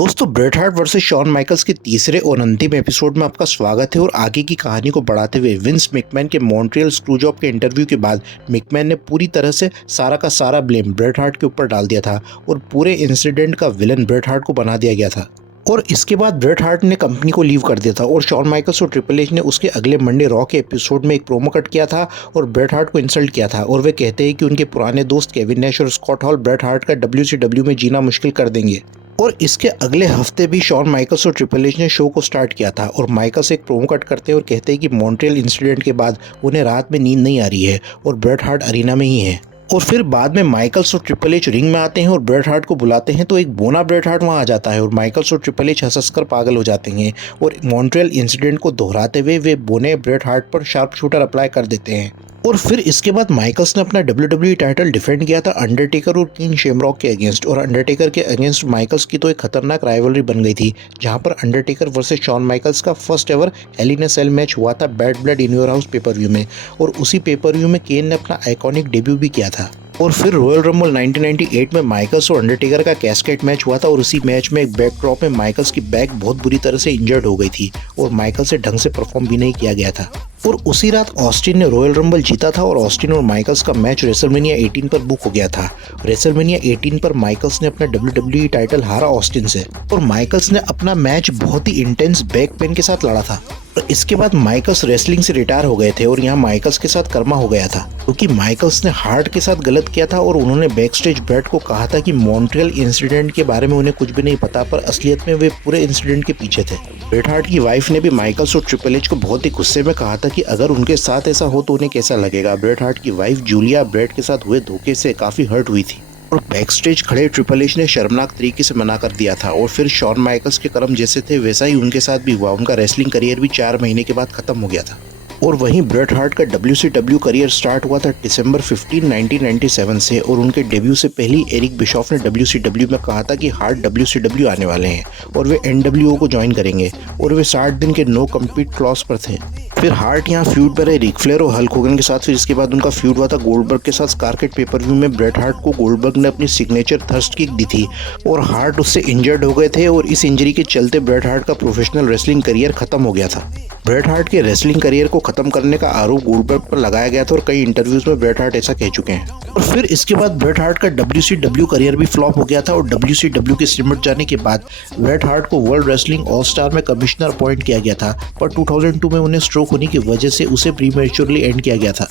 दोस्तों, Bret Hart versus Shawn Michaels के तीसरे और अंतिम एपिसोड में आपका स्वागत है। और आगे की कहानी को बढ़ाते हुए विंस मैकमैन के मॉन्ट्रियल स्क्रूजॉब के इंटरव्यू के बाद मैकमैन ने पूरी तरह से सारा का सारा ब्लेम ब्रेट हार्ट के ऊपर डाल दिया था और पूरे इंसिडेंट का विलन ब्रेट हार्ट को बना दिया गया था। और इसके बाद ब्रेट हार्ट ने कंपनी को लीव कर दिया था और शॉन माइकल्स और ट्रिपल एच ने उसके अगले मंडे रॉ के एपिसोड में एक प्रोमो कट किया था और ब्रेट हार्ट को इंसल्ट किया था। और वे कहते हैं कि उनके पुराने दोस्त केविन नैश और स्कॉट हॉल ब्रेट हार्ट का WCW में जीना मुश्किल कर देंगे। और इसके अगले हफ्ते भी शॉन माइकल्स और ट्रिपल एच ने शो को स्टार्ट किया था और माइकल्स एक प्रोमो कट करते हैं और कहते हैं कि मॉन्ट्रियल इंसिडेंट के बाद उन्हें रात में नींद नहीं आ रही है और ब्रेट हार्ट अरीना में ही है। और फिर बाद में माइकल्स और ट्रिपल एच रिंग में आते हैं और ब्रेट हार्ट को बुलाते हैं तो एक बोना ब्रेट हार्ट वहां आ जाता है और माइकल्स और ट्रिपल एच हंस-हंस पागल हो जाते हैं और मॉन्ट्रियल इंसिडेंट को दोहराते हुए वे बोने ब्रेट हार्ट पर शार्प शूटर अप्लाई कर देते हैं। और फिर इसके बाद माइकल्स ने अपना WWE टाइटल डिफेंड किया था अंडरटेकर और किंग शेमरॉक के अगेंस्ट। और अंडरटेकर के अगेंस्ट माइकल्स की तो एक खतरनाक राइवलरी बन गई थी जहां पर अंडरटेकर वर्सेस शॉन माइकल्स का फर्स्ट एवर हेल इन अ सेल मैच हुआ था bad blood in your house pay per view में। और उसी पेपर व्यू में केन ने अपना आइकॉनिक डेब्यू भी किया था। और फिर रॉयल रंबल 1998 में माइकल्स और अंडरटेकर का कैस्केट मैच हुआ था और उसी मैच में एक बैकड्रॉप में माइकल्स की बैक बहुत बुरी तरह से इंजर्ड हो गई थी और माइकल से ढंग से परफॉर्म भी नहीं किया गया था। और उसी रात ऑस्टिन ने रॉयल रंबल जीता था और ऑस्टिन और माइकल्स का मैच रेसलमेनिया 18 पर बुक हो गया था। रेसलमेनिया 18 पर माइकल्स ने अपना WWE टाइटल हारा ऑस्टिन से और माइकल्स ने अपना मैच बहुत ही इंटेंस बैक पेन के साथ लड़ा था। और इसके बाद माइकल्स रेसलिंग से रिटायर हो गए थे और यहाँ माइकल्स के साथ कर्मा हो गया था क्योंकि माइकल्स ने हार्ट के साथ गलत किया था और उन्होंने बैकस्टेज ब्रेट को कहा था कि मॉन्ट्रियल इंसिडेंट के बारे में उन्हें कुछ भी नहीं पता, पर असलियत में वे पूरे इंसिडेंट के पीछे थे। ब्रेट हार्ट की वाइफ ने भी माइकल्स और ट्रिपल एच को बहुत ही गुस्से में कहा था कि अगर उनके साथ ऐसा हो तो उन्हें कैसा लगेगा। ब्रेट हार्ट की वाइफ जूलिया ब्रेट के साथ हुए धोखे से काफी हर्ट हुई थी और बैकस्टेज खड़े ट्रिपल एच ने शर्मनाक तरीके से मना कर दिया था। और फिर शॉन माइकल्स के कर्म जैसे थे वैसा ही उनके साथ भी हुआ। उनका रेसलिंग करियर भी 4 महीने के बाद खत्म हो गया था। और वहीं ब्रेट हार्ट का WCW करियर स्टार्ट हुआ था दिसंबर 15, 1997 से। और उनके डेब्यू से पहले एरिक बिशॉफ ने WCW में कहा था कि हार्ट WCW आने वाले हैं और वे NWO को ज्वाइन करेंगे और वे 60 दिन के नो कम्पीट क्लॉज पर थे। फिर हार्ट यहाँ फ्यूड पर है रिक फ्लेयर और हल्क होगन के साथ। फिर इसके बाद उनका फ्यूड हुआ था गोल्डबर्ग के साथ स्कारकेट पेपर व्यू में। ब्रेट हार्ट को गोल्डबर्ग ने अपनी सिग्नेचर थर्स्ट किक दी थी और हार्ट उससे इंजर्ड हो गए थे और इस इंजरी के चलते ब्रेट हार्ट का प्रोफेशनल रेसलिंग करियर खत्म हो गया था। ब्रेट हार्ट के रेसलिंग करियर को खत्म करने का आरोप गोल्डबर्ग पर लगाया गया था और कई इंटरव्यूज में ब्रेट हार्ट ऐसा कह चुके हैं। और फिर इसके बाद ब्रेट हार्ट का WCW करियर भी फ्लॉप हो गया था और WCW के सिमट जाने के बाद ब्रेट हार्ट को वर्ल्ड रेसलिंग ऑल स्टार में कमिश्नर अपॉइंट किया गया था, पर 2002 में उन्हें स्ट्रोक होने की वजह से उसे प्रीमेच्योरली एंड किया गया था।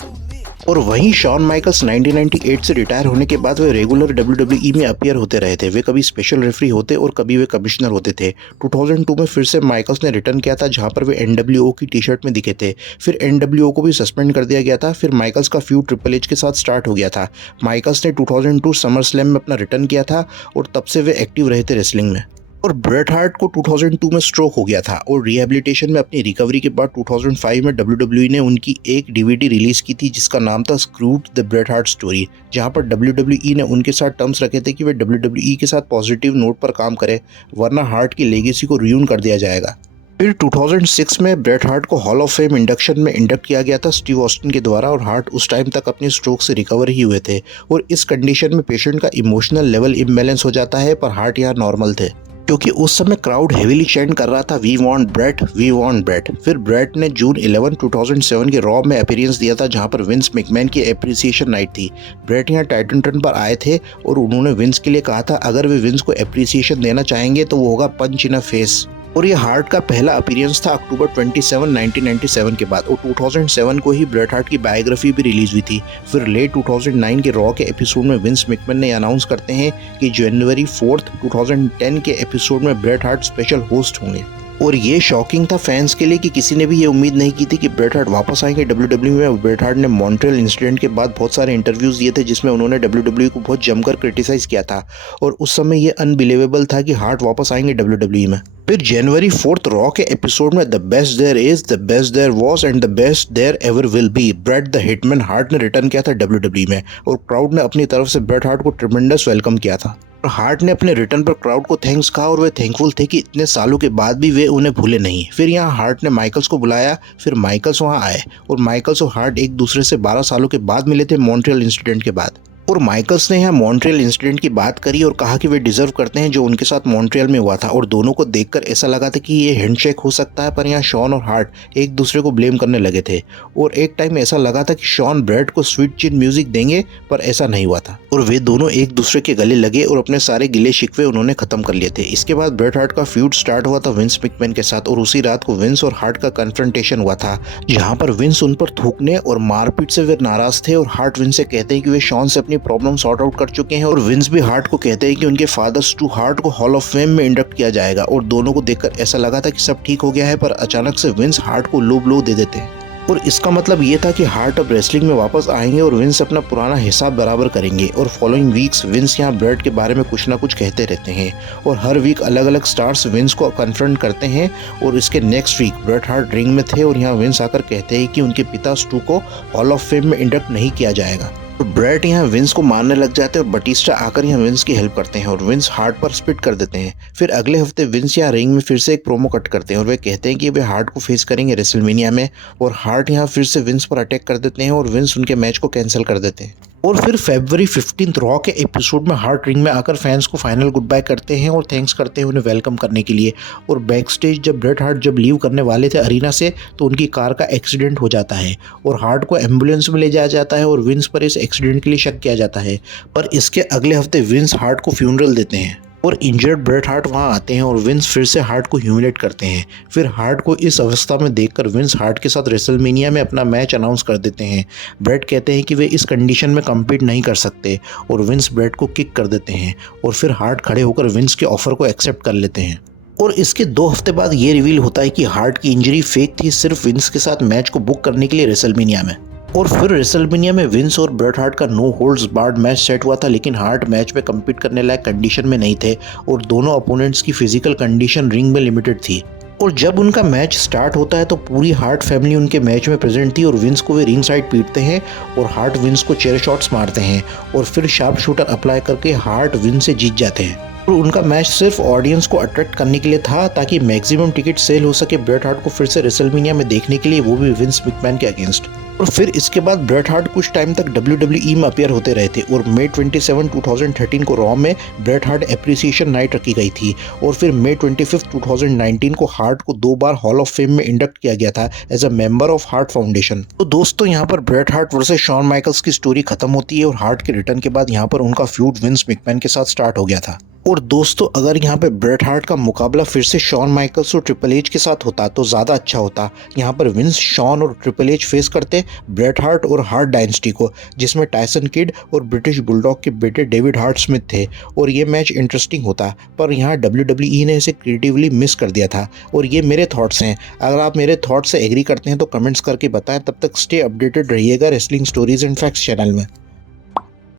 और वहीं शॉन माइकल्स 1998 से रिटायर होने के बाद वे रेगुलर WWE में अपीयर होते रहे थे। वे कभी स्पेशल रेफरी होते और कभी वे कमिश्नर होते थे। 2002 में फिर से माइकल्स ने रिटर्न किया था जहां पर वे NWO की टी शर्ट में दिखे थे। फिर NWO को भी सस्पेंड कर दिया गया था। फिर माइकल्स का फ्यूड ट्रिपल एच के साथ स्टार्ट हो गया था। माइकल्स ने 2002 समर स्लैम में अपना रिटर्न किया था और तब से वे एक्टिव रहे थे रेसलिंग में। और ब्रेट हार्ट को 2002 में स्ट्रोक हो गया था और रिहेबिलिटेशन में अपनी रिकवरी के बाद 2005 में WWE ने उनकी एक DVD रिलीज की थी जिसका नाम था screwed the Bret Hart story, जहां पर WWE ने उनके साथ टर्म्स रखे थे कि वे WWE के साथ पॉजिटिव नोट पर काम करें वरना हार्ट की लेगेसी को रियून कर दिया जाएगा। फिर 2006 में ब्रेट हार्ट को हॉल ऑफ फेम इंडक्शन में इंडक्ट किया गया था स्टीव ऑस्टिन के द्वारा और हार्ट उस टाइम तक अपने स्ट्रोक से रिकवर ही हुए थे। और इस कंडीशन में पेशेंट का इमोशनल लेवल इम्बैलेंस हो जाता है, पर हार्ट यहाँ नॉर्मल थे क्योंकि उस समय क्राउड हेवीली चैंट कर रहा था we want Bret, we want Bret. फिर ब्रेट ने जून 11, 2007 के रॉ में अपीयरेंस दिया था जहां पर विंस मैकमैन की एप्रिसिएशन नाइट थी। ब्रेट यहाँ टाइटन पर आए थे और उन्होंने विंस के लिए कहा था अगर वे विंस को एप्रिसिएशन देना चाहेंगे तो वो होगा पंच इन अ फेस। और ये हार्ट का पहला अपीयरेंस था अक्टूबर 27, 1997 के बाद। और 2007 को ही ब्रेट हार्ट की बायोग्राफी भी रिलीज हुई थी। फिर लेट 2009 के रॉ के एपिसोड में विंस मैकमैन ने अनाउंस करते हैं कि जनवरी 4, 2010 के एपिसोड में ब्रेट हार्ट स्पेशल होस्ट होंगे। और ये शॉकिंग था फैंस के लिए कि किसी ने भी ये उम्मीद नहीं की थी कि ब्रेट हार्ट वापस आएंगे WWE में। ब्रेट हार्ट ने मॉन्ट्रियल इंसिडेंट के बाद बहुत सारे इंटरव्यूज दिए थे जिसमें उन्होंने WWE को बहुत जमकर क्रिटिसाइज किया था और उस समय ये अनबिलीवेबल था कि हार्ट वापस आएंगे WWE में। फिर जनवरी 4 रॉ के एपिसोड में the best there is, the best there was and the best there ever will be, Bret the Hitman Hart ने रिटर्न किया था WWE में और क्राउड ने अपनी तरफ से ब्रेट हार्ट को ट्रिमेंडस वेलकम किया था। और हार्ट ने अपने रिटर्न पर क्राउड को थैंक्स कहा और वे थैंकफुल थे कि इतने सालों के बाद भी वे उन्हें भूले नहीं। फिर यहाँ हार्ट ने माइकल्स को बुलाया, फिर माइकल्स वहाँ आए और माइकल्स और हार्ट एक दूसरे से 12 सालों के बाद मिले थे मॉन्ट्रियल इंसिडेंट के बाद। और माइकल्स ने यहाँ मॉन्ट्रियल इंसिडेंट की बात करी और कहा कि वे डिजर्व करते हैं जो उनके साथ मॉन्ट्रियल में हुआ था, और दोनों को देखकर ऐसा लगा था कि ये हैंडशेक हो सकता है। पर यहाँ शॉन और हार्ट एक दूसरे को ब्लेम करने लगे थे और एक टाइम ऐसा लगा था कि शॉन ब्रेट को स्वीट चिन म्यूजिक देंगे, पर ऐसा नहीं हुआ था और वे दोनों एक दूसरे के गले लगे और अपने सारे गिले शिकवे उन्होंने खत्म कर लिए थे। इसके बाद ब्रेट हार्ट का फ्यूड स्टार्ट हुआ था विंस मैकमैन के साथ और उसी रात को विंस और हार्ट का कन्फ्रंटेशन हुआ था, जहाँ पर विंस उन पर थूकने और मारपीट से वे नाराज थे और हार्ट विंस से कहते हैं कि वे शॉन से अपनी प्रॉब्लम सॉर्ट आउट कर चुके हैं और विंस भी हार्ट को कहते हैं कि उनके फादर्स टू हार्ट को हॉल ऑफ फेम में इंडक्ट किया जाएगा। और दोनों को देखकर ऐसा लगा था कि सब ठीक हो गया है, पर अचानक से विंस हार्ट को लो ब्लो दे देते हैं और इसका मतलब ये था कि हार्ट अब रेसलिंग में वापस आएंगे और विंस अपना पुराना हिसाब बराबर करेंगे। और फॉलोइंग वीक्स विंस यहाँ ब्रेट के बारे में कुछ ना कुछ कहते रहते हैं और हर वीक अलग अलग स्टार्स विंस को कन्फ्रंट करते हैं और इसके next week Bret Hart ring में थे और यहाँ विंस आकर कहते हैं कि उनके पिता स्टू को हॉल ऑफ फेम में इंडक्ट नहीं किया जाएगा। तो ब्रेट यहाँ विंस को मारने लग जाते हैं और बटिस्टा आकर यहाँ विंस की हेल्प करते हैं और विंस हार्ट पर स्पिट कर देते हैं। फिर अगले हफ्ते विंस यहाँ रिंग में फिर से एक प्रोमो कट करते हैं और वे कहते हैं कि वे हार्ट को फेस करेंगे रेसलमेनिया में, और हार्ट यहाँ फिर से विंस पर अटैक कर देते हैं और विंस उनके मैच को कैंसिल कर देते हैं। और फिर फरवरी 15 रॉ के एपिसोड में हार्ट रिंग में आकर फैंस को फाइनल गुड बाय करते हैं और थैंक्स करते हैं उन्हें वेलकम करने के लिए। और बैक स्टेज जब ब्रेट हार्ट जब लीव करने वाले थे अरीना से तो उनकी कार का एक्सीडेंट हो जाता है और हार्ट को एम्बुलेंस में ले जाया जाता है और विंस पर इस एक्सीडेंट के लिए शक किया जाता है। पर इसके अगले हफ्ते विंस हार्ट को फ्यूनरल देते हैं और इंजर्ड ब्रेट हार्ट वहां आते हैं और विंस फिर से हार्ट को ह्यूमिलेट करते हैं। फिर हार्ट को इस अवस्था में देखकर विंस हार्ट के साथ रेसलमेनिया में अपना मैच अनाउंस कर देते हैं। ब्रेट कहते हैं कि वे इस कंडीशन में कम्पीट नहीं कर सकते और विंस ब्रेट को किक कर देते हैं और फिर हार्ट खड़े होकर विंस के ऑफर को एक्सेप्ट कर लेते हैं। और इसके 2 हफ्ते बाद ये रिवील होता है कि हार्ट की इंजरी फेक थी, सिर्फ विंस के साथ मैच को बुक करने के लिए रेसलमेनिया में। और फिर रेसलमेनिया में विंस और ब्रेट हार्ट का no holds barred match set हुआ था, लेकिन हार्ट मैच में कम्पीट करने लायक कंडीशन में नहीं थे और दोनों अपोनेंट्स की फिजिकल कंडीशन रिंग में लिमिटेड थी। और जब उनका मैच स्टार्ट होता है तो पूरी हार्ट फैमिली उनके मैच में प्रेजेंट थी और विंस को वे रिंग साइड पीटते हैं और हार्ट विंस को चेयर शॉट्स मारते हैं और फिर शार्प शूटर अप्लाई करके हार्ट विंस से जीत जाते हैं। और उनका मैच सिर्फ ऑडियंस को अट्रैक्ट करने के लिए था ताकि मैक्सिमम टिकट सेल हो सके ब्रेट हार्ट को फिर से रेसलमेनिया में देखने के लिए, वो भी विंस मैकमैन के अगेंस्ट। और फिर इसके बाद ब्रेट हार्ट कुछ टाइम तक WWE में अपीयर होते रहे थे और मई 27, 2013 को रॉ में ब्रेट हार्ट एप्रिसिएशन नाइट रखी गई थी और फिर मई 25, 2019 को हार्ट को 2 बार हॉल ऑफ फेम में इंडक्ट किया गया था as a member of Hart Foundation. तो दोस्तों यहाँ पर Bret Hart versus Shawn Michaels की स्टोरी खत्म होती है और हार्ट के रिटर्न के बाद यहाँ पर उनका फ्यूड विंस मैकमैन के साथ स्टार्ट हो गया था। और दोस्तों अगर यहाँ पे ब्रेट हार्ट का मुकाबला फिर से शॉन माइकल्स और ट्रिपल एच के साथ होता तो ज़्यादा अच्छा होता। यहाँ पर विंस, शॉन और ट्रिपल एच फेस करते ब्रेट हार्ट और हार्ट डायनेस्टी को, जिसमें टायसन किड और ब्रिटिश बुलडॉग के बेटे डेविड हार्ट स्मिथ थे और ये मैच इंटरेस्टिंग होता, पर यहाँ WWE ने इसे क्रिएटिवली मिस कर दिया था। और ये मेरे थॉट्स हैं, अगर आप मेरे थॉट्स से एग्री करते हैं तो कमेंट्स करके बताएं। तब तक स्टे अपडेटेड रहिएगा wrestling stories and facts channel में।